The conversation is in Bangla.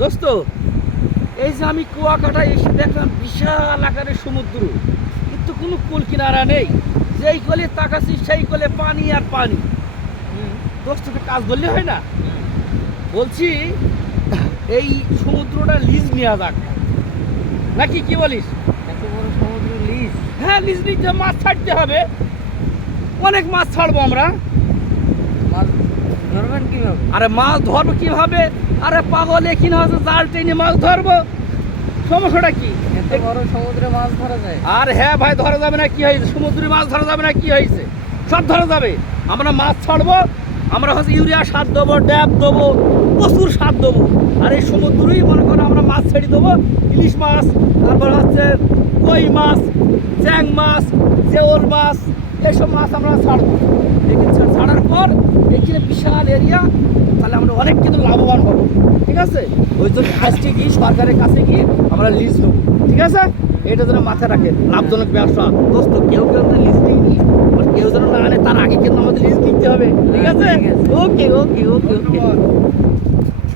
দোস্ত, এই যে আমি কুয়াকাটা এসে দেখলাম বিশাল আকারের সমুদ্র, কিন্তু কোনো কুল কিনারা নেই। যেই কোলে তাকাচ্ছি সেই কোলে পানি আর পানি। দোস্ত, একটা কাজ করলে হয় না? বলছি এই সমুদ্রটা লিজ নেওয়া যাক, নাকি কি বলিস? এত বড় সমুদ্র লিজ? হ্যাঁ, লিজ নিতে মাছ ছাড়তে হবে, অনেক মাছ ছাড়বো আমরা। মাছ ধরবেন কিভাবে? আরে মাছ ধরবো কিভাবে? আরে পাগল, এখানে হচ্ছে জাল টেনে মাছ ধরবো, সমস্যাটা কি? এত বড় সমুদ্রে মাছ ধরা যায়? আর হ্যাঁ ভাই, ধরা যাবে না কি হয়েছে? সমুদ্রে মাছ ধরা যাবে না কি হয়েছে? সব ধরা যাবে। আমরা মাছ ছাড়বো, আমরা হচ্ছে ইউরিয়া সার দেবো, ড্যাব দেবো, প্রচুর সার দেবো। আর এই সমুদ্রেই মনে করো আমরা মাছ ছেড়ে দেবো, ইলিশ মাছ, তারপর হচ্ছে কই মাছ, চ্যাং মাছ, জেওল মাছ, এইসব মাছ আমরা ছাড়বো। এখানে ছাড়ার পর এখানে বিশাল এরিয়া, তাহলে আমরা অনেক কিন্তু লাভবান হবো। ঠিক আছে, ওই জন্য আজকে গিয়ে সরকারের কাছে গিয়ে আমরা লিজ নেবো। ঠিক আছে, এটা যেন মাথায় রাখে, লাভজনক ব্যবসা। দোস্ত, কেউ কেউ তো লিজ নিইনি, আর কেউ যেন না আনে তার আগে কিন্তু আমাদের লিজ নিতে হবে। ঠিক আছে, ঠিক আছে। ওকে ওকে ওকে ওকে।